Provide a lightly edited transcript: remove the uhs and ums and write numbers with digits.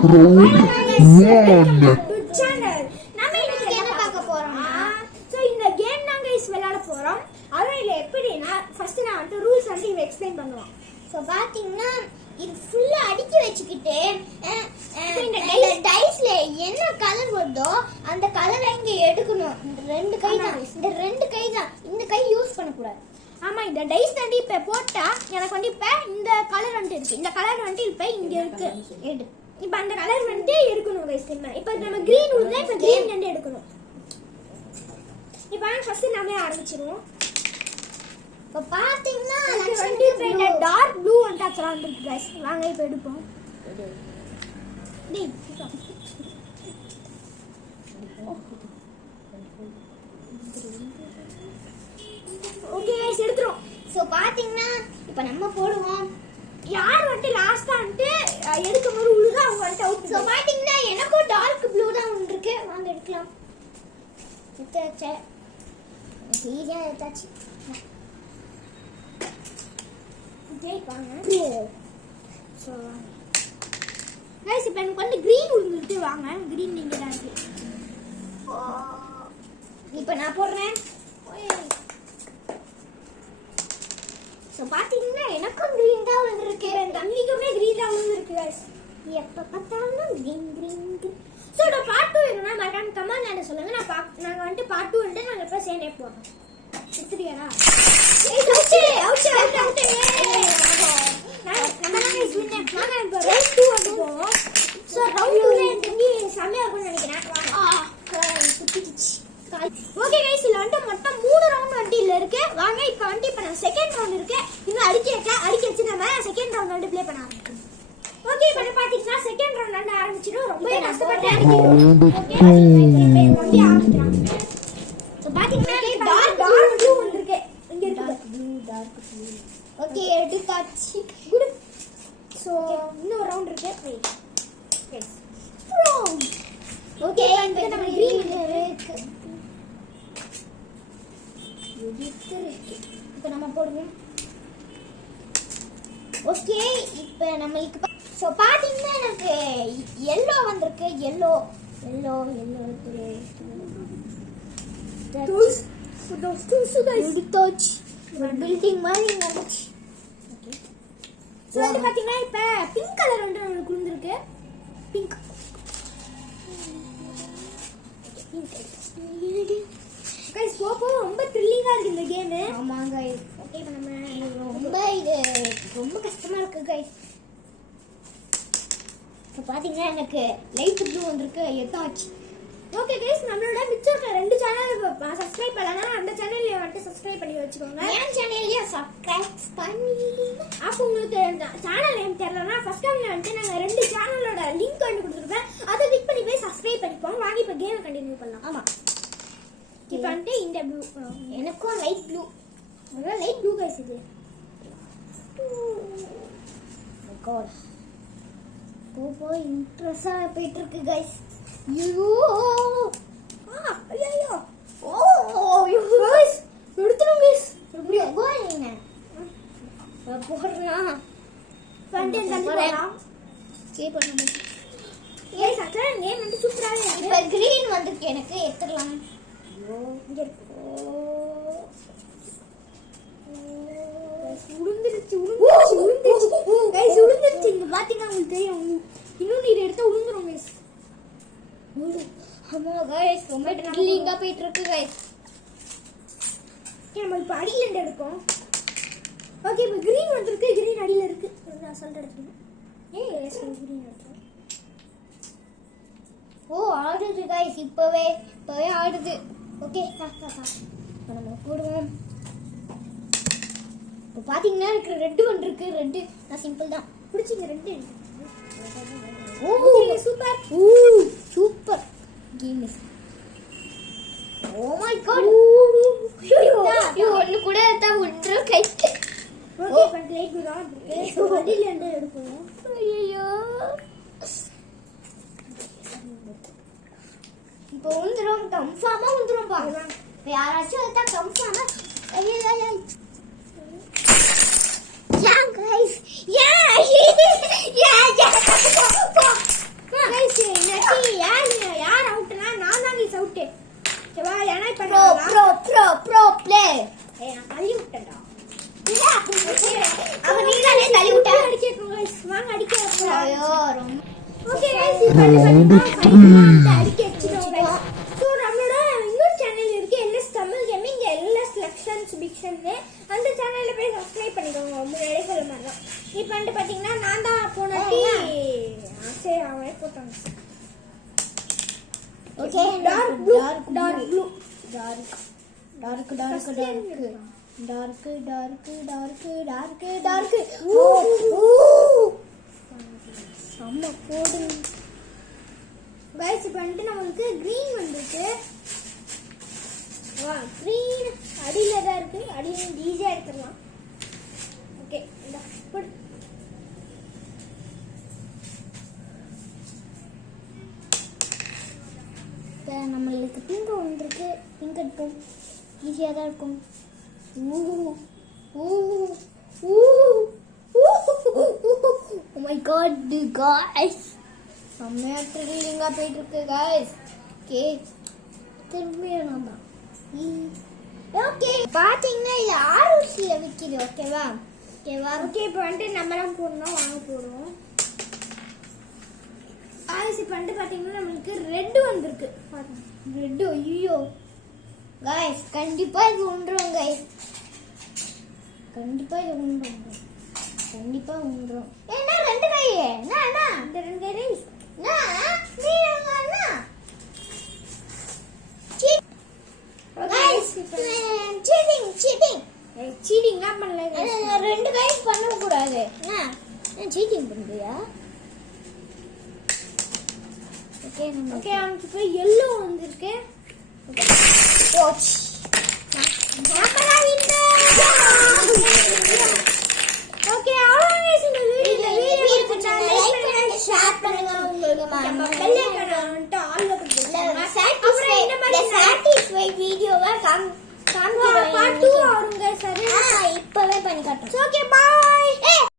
இது ஃபுல்லா அடுக்கி வச்சுக்கிட்டு இந்த டைஸ்ல என்ன கலர் வருதோ அந்த கலரை இங்க எடுக்கணும். இந்த ரெண்டு கை தான் இந்த கை யூஸ் பண்ண கூடாது. ஆமா, இந்த டைஸ் தாண்டி இப்ப போட்டா எனக்கு வந்து இப்ப இந்த கலர் வந்து இருக்கு, இந்த கலர் வந்து இப்ப இங்க இருக்கு எடு. இப்ப அந்த கலர் வந்து எடுக்கணும் கைஸ். இப்ப நம்ம கிரீன் உள்ள இப்ப கிரீன் வந்து எடுக்கணும். இப்ப ஃபர்ஸ்ட் நாம ஆரம்பிச்சிடுவோம். இப்ப பாத்தீங்கன்னா இந்த டார்க் ப்ளூ வந்து அச்சரா வந்துருக்கு गाइस. வாங்க இப்ப எடுப்போம். டேய் ஓகே गाइस எடுத்துறோம். சோ பாத்தீங்கன்னா இப்ப நம்ம போடுவோம். யார் வந்து லாஸ்டா வந்து எடுக்கும்போது உழுதா அவங்க வந்து அவுட். சோ பாத்தீங்கன்னா எனக்கும் டார்க் ப்ளூ தான் இருக்கு. வாங்க எடுக்கலாம். எடுத்தாச்சே. ஈஸியா எடுத்தாச்சு. சோ गाइस இப்போ எனக்கு வந்து கிரீன் உளுந்துட்டு வாங்க. கிரீன் நீங்க தான் இருக்கு. இப்போ நான் போடுறேன். சோ பாத்தீங்கன்னா எனக்கும் கிரீன் தான் வந்திருக்கு. என் தம்பிக்குமே கிரீன் தான் வந்திருக்கு गाइस. எப்ப பார்த்தாலும் கிரீன். சோ நான் பார்ட் 2 வேணும்னா மறக்காம கமெண்ட்ல சொல்லுங்க. நாங்க வந்து பார்ட் 2 வந்து நாங்க இப்ப சேர்ந்தே போறோம். சரியாடா? ஓகே எடுத்தாச்சு. சோ இன்னொரு ரவுண்ட் இருக்கு. எஸ் ஓகே இப்போ நம்ம கிரீன் இருக்கு. இப்போ நம்ம போடுவோம். ஓகே இப்போ நம்மளுக்கு சோ பாத்தீங்கன்னா எனக்கு yellow வந்திருக்கு. yellow பில்டிங் மாதிரி வந்துச்சு. ஓகே சோ வந்து பாத்தீங்கன்னா இப்ப பிங்க் கலர் வந்து நமக்கு குடுந்திருக்கு. பிங்க் गाइस போப்போ ரொம்ப த்ரில்லிங்கா இருக்கு இந்த கேம். ஆமா गाइस. ஓகே இப்போ நம்ம ரொம்ப கஷ்டமா இருக்கு गाइस. இப்போ பாத்தீங்கன்னா எனக்கு லைட் ப்ளூ வந்திருக்கு. எதாச்சு ஓகே गाइस நம்மளோட மிச்சம் ரெண்டு சேனல் சப்ஸ்கிரைப் பண்ணலனா அந்த சேனல்ல வந்து சப்ஸ்கிரைப் பண்ணி வச்சுக்கோங்க. என் சேனலையே சப்ஸ்கிரைப் பண்ணி அப்ப உங்களுக்கு சேனல் நேம் தெரியலனா ஃபர்ஸ்ட் டைம்ல வந்து நாங்க ரெண்டு சேனலோட லிங்க் வந்து கொடுத்துருப்பேன். அதை கிளிக் பண்ணி போய் சப்ஸ்கிரைப் பண்ணிப்போம். வாங்க இப்போ கேம் கண்டினியூ பண்ணலாம். ஆமா இப்போ வந்து இந்த ப்ளூ எனக்கும் லைட் ப்ளூ. அத லைட் ப்ளூ गाइस இது. My God. போப்போ இன்ட்ரஸ்டா போயிட்டு இருக்கு गाइस. ஐயோ ஐயோ गाइस எடுத்துறோம் गाइस. எப்படி போறீங்க? போறனா வந்து போலாம். சேவ் பண்ணு. गाइस அக்கா நேம் வந்து சூப்பராவே இருக்கு. இப்போ கிரீன் வந்திருக்கு. எனக்கு எடுத்துறலாம். ஐயோ இங்க இருக்கு. உளுந்துருச்சு गाइस உளுந்துருச்சு. இங்க பாத்தீங்கன்னா உங்களுக்கு தெரியும். இன்னும் நீர் எடுத்து உளுந்துரும் गाइस. ஆமா गाइस ரொம்ப த்ரில்லிங்கா போயிட்டு இருக்கு गाइस. நம்ம இப்ப அடியில இருந்து எடுப்போம். ஓகே இப்போ கிரீன் வந்திருக்கு. கிரீன் அடியில இருக்கு. நான் சொல்ற இடத்துல கிரீன் இருக்கு. ஓ ஆடுது गाइस. இப்பவே ஆடுது. ஓகே இப்போ நம்ம போடுவோம். இப்போ பாத்தீங்கன்னா எனக்கு ரெட் வந்திருக்கு. ரெட் நான் சிம்பிள் தான் பிடிச்சிங்க. Red oh super super game. Oh my God. ஐயோ ஒன்னு கூட எடுத்தா விட்டுற கை. ஓகே இப்போ லைட் ப்ளூ தான் இருக்கு. அடியில இருந்து எடுப்போம். ஐயோ இப்போ வந்துரும். கன்ஃபார்மா வந்துரும் பா. யாராச்சும் எடுத்தா கன்ஃபார்மா. ஐயோ யா गाइस யா அடிக்க வச்சிருக்கோம். ஸோ நம்மளோட இன்னொரு சேனல் இருக்கு, எல்எஸ் தமிழ் கேமிங், எல்எஸ் லெக்ஷன்ஸ் பிக்ஷன்னு. அந்த சேனல்ல போய் சப்ஸ்கிரைப் பண்ணிக்கோங்க. முன்னாடியே சொல்ல மாதிரி தான். இப்போ வந்து பார்த்தீங்கன்னா நான் தான் போனாட்டி சரி அவனே போட்டாங்க. Okay dark blue dark blue dark செம்ம போடு गाइस. இப்போ வந்து நமக்கு green வந்திருக்கு. வா green அடியில தான் இருக்கு. அடியில ஈஸியா எடுத்துடலாம். ஓகே இந்த போடு. நம்மளுக்கு பிங்க் வந்திருக்கு. பிங்க் எடுப்போம், ஈஸியாக தான் இருக்கும். Oh my god, guys. செம்மையா த்ரில்லிங்கா போயிட்டு இருக்கு guys. ஓகே திரும்பியும் நம்ம ஓகே பாத்தீங்கன்னா இது ஆர்ஓசில விற்கிது. ஓகேவா ஓகே இப்போ வந்து நம்ம தான் போடணும். வாங்க போடுவோம். காய்ஸ் இப்போ வந்து பார்த்தீங்கன்னா நம்மளுக்கு ரெட் வந்திருக்கு. ரெட். ஐயோ guys, கண்டிப்பா இது உண்றோம் guys. கண்டிப்பா இது உண்றோம். கண்டிப்பா உண்றோம். என்ன ரெண்டு கை? என்ன இந்த ரெண்டு ரைஸ் நீ என்ன சீட்டிங்லாம் பண்ணல. ரெண்டு கை பண்ண கூடாது. சீட்டிங் பண்றியா? ஓகே ஓகே அவனுக்கு இப்போ எல்லோ வந்திருக்கு. போச்சு. ஓகே அவ்வளவு இந்த வீடியோ பிடிச்சிருந்தா லைக் பண்ணுங்க, ஷேர் பண்ணுங்க. உங்களுக்கு பெல் ஐகான் வந்துட்டு ஆல்ல கொடுத்துருங்க. சாட்டிஸ்ஃபைட் வீடியோவை காமிக்கிறோம். பார்ட் 2 வருங்க. சரி இப்பவே பண்ணி காட்டுறோம். Okay bye.